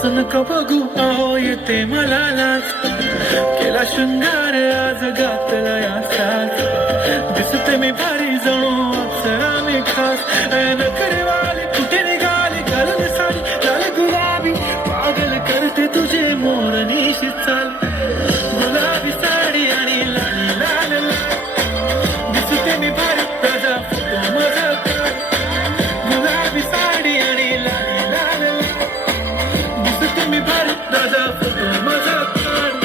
असं नका बघू अहो येते मला लाज केला शृंगार आज घातला या साज दिसते मी भारी जणू अप्सरा मी खास नखरे वाली कुठे निघाली घालून साडी लाल गुलाबी पागल करते तुझे मोरनीशी चाल गुलाबी साडी आणि लाली लाल लाल दिसते मी भारी ताजा फोटो माझा काढ गुलाबी साडी आणि लाली लाल लाल दिसते मी भारी ताजा फोटो माझा काढ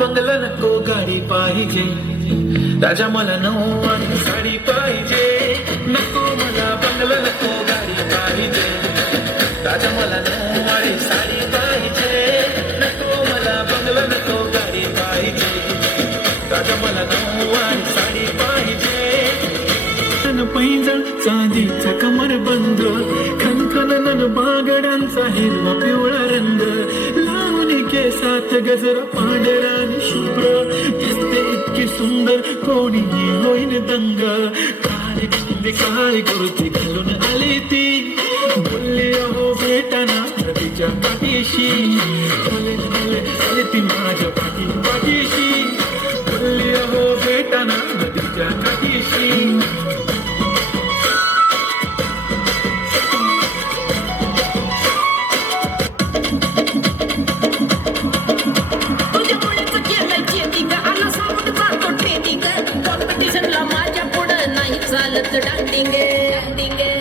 बंगला नको गाडी पाहिजे राजा मला नऊवारी साडी पाहिजे नको मला बंगला नको गाडी पाहिजे राजा मला नऊवारी साडी पाहिजे नको मला बंगला नको गाडी पाहिजे राजा मला नऊवारी साडी पाहिजे पैंजण चांदीचा कमर बंद खनखन बागडांचा हिरवा पिवळा रंग केसात गजरा पांढरा आणि शुभ्र दिसते इतकी सुंदर कोणीही होईन दंग काळी गुरुची घालून आली ती बोलली अहो भेटाना नदीच्या पाठीशी आली ती माझ्या पाठीशी बोलली अहो भेटाना नदीच्या काठीशी चालत डांडिंगे डांडिंगे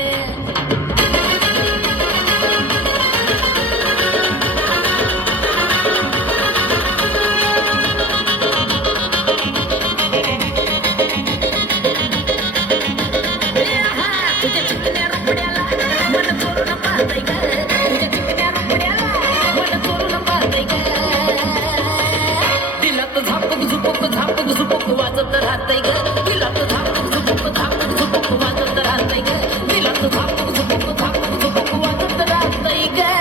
तुझ्या चिकन्या रुपड्याला मन चोरून पाहतय ग तुझ्या चिकन्या रुपड्याला मन चोरून पाहतय ग दिलात झापक झुपक वाजत राहतय ग दिलात झापक झुपक वाजत राहतय ग दिलात झापक झुपक वाजत राहतय ग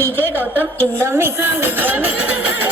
DJ Gautam in the mix.